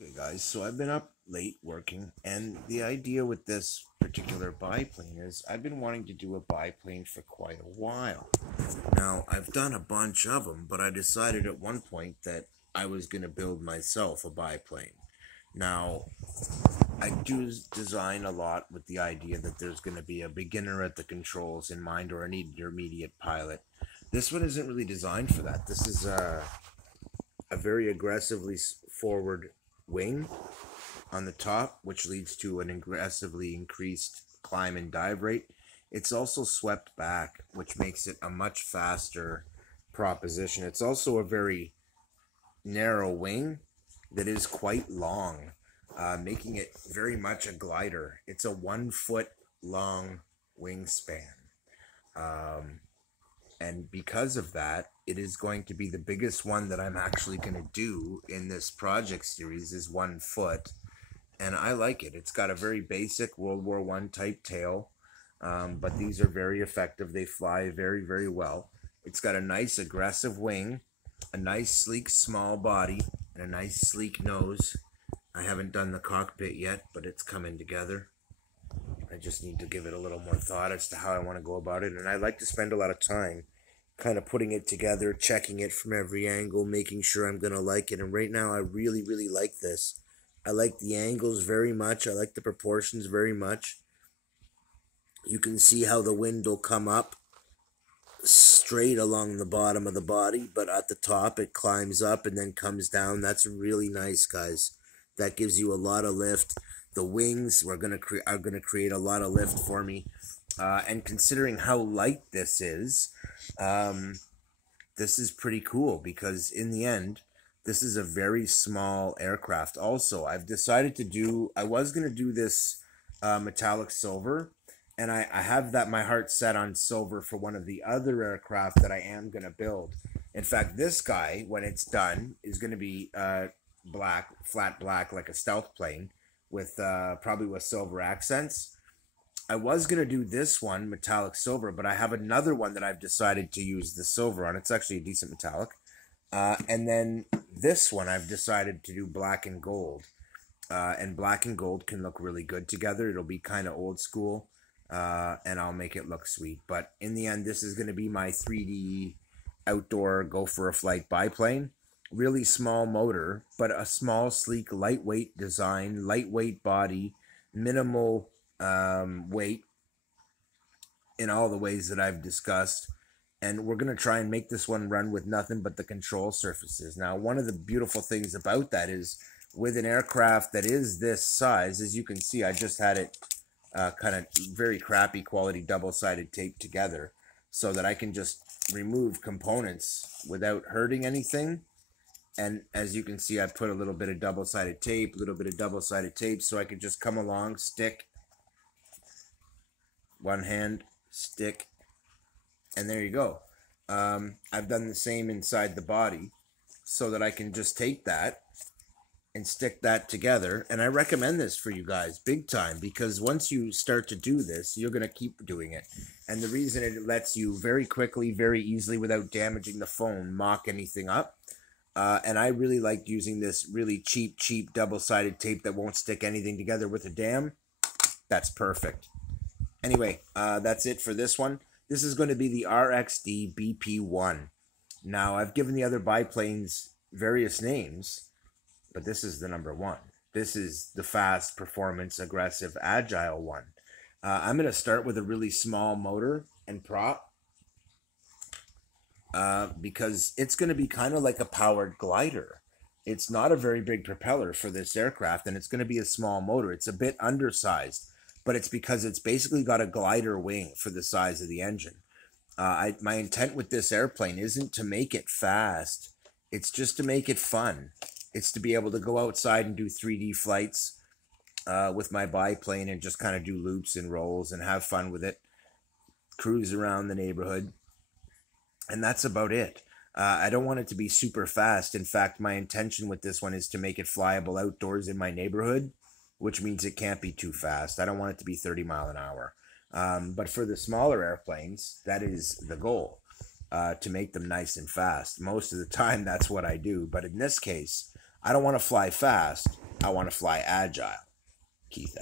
Okay, guys, so I've been up late working, and the idea with this particular biplane is I've been wanting to do a biplane for quite a while. Now, I've done a bunch of them, but I decided at one point that I was going to build myself a biplane. Now, I do design a lot with the idea that there's going to be a beginner at the controls in mind or an intermediate pilot. This one isn't really designed for that. This is a very aggressively forward wing on the top, which leads to an aggressively increased climb and dive rate. It's also swept back, which makes it a much faster proposition. It's also a very narrow wing that is quite long, making it very much a glider. It's a 1 foot long wingspan. Um, and because of that, it is going to be the biggest one that I'm actually going to do in this project series is 1 foot, and I like it. It's got a very basic World War I type tail, but these are very effective. They fly very, very well. It's got a nice aggressive wing, a nice sleek small body, and a nice sleek nose. I haven't done the cockpit yet, but it's coming together. I just need to give it a little more thought as to how I want to go about it, and I like to spend a lot of time kind of putting it together, checking it from every angle, making sure I'm going to like it. And right now, I really, really like this. I like the angles very much. I like the proportions very much. You can see how the wind will come up straight along the bottom of the body, but at the top it climbs up and then comes down. That's really nice, guys. That gives you a lot of lift. The wings are going to create a lot of lift for me. And considering how light this is pretty cool because in the end, this is a very small aircraft. Also, I was going to do this metallic silver, and I have that my heart set on silver for one of the other aircraft that I am going to build. In fact, this guy, when it's done, is going to be black, flat black, like a stealth plane with probably with silver accents. I was going to do this one, metallic silver, but I have another one that I've decided to use the silver on. It's actually a decent metallic. And then this one I've decided to do black and gold. And black and gold can look really good together. It'll be kind of old school, and I'll make it look sweet. But in the end, this is going to be my 3D outdoor go for a flight biplane. Really small motor, but a small, sleek, lightweight design, lightweight body, minimal weight in all the ways that I've discussed. And we're going to try and make this one run with nothing but the control surfaces. Now, one of the beautiful things about that is with an aircraft that is this size, as you can see, I just had it kind of very crappy quality double-sided tape together so that I can just remove components without hurting anything. And as you can see, I put a little bit of double-sided tape, so I could just come along, stick, one hand, stick, and there you go. I've done the same inside the body so that I can just take that and stick that together. And I recommend this for you guys big time because once you start to do this, you're going to keep doing it. And the reason it lets you very quickly, very easily, without damaging the phone, mock anything up. And I really like using this really cheap double-sided tape that won't stick anything together with a dam. That's perfect. Anyway, that's it for this one. This is going to be the RXD BP1. Now, I've given the other biplanes various names, but this is the number one. This is the fast, performance, aggressive, agile one. I'm going to start with a really small motor and prop because it's going to be kind of like a powered glider. It's not a very big propeller for this aircraft, and it's going to be a small motor. It's a bit undersized, but it's because it's basically got a glider wing for the size of the engine. My intent with this airplane isn't to make it fast. It's just to make it fun. It's to be able to go outside and do 3D flights with my biplane and just kind of do loops and rolls and have fun with it, cruise around the neighborhood. And that's about it. I don't want it to be super fast. In fact, my intention with this one is to make it flyable outdoors in my neighborhood, which means it can't be too fast. I don't want it to be 30 mile an hour. But for the smaller airplanes, that is the goal, to make them nice and fast. Most of the time, that's what I do. But in this case, I don't want to fly fast. I want to fly agile. Keith.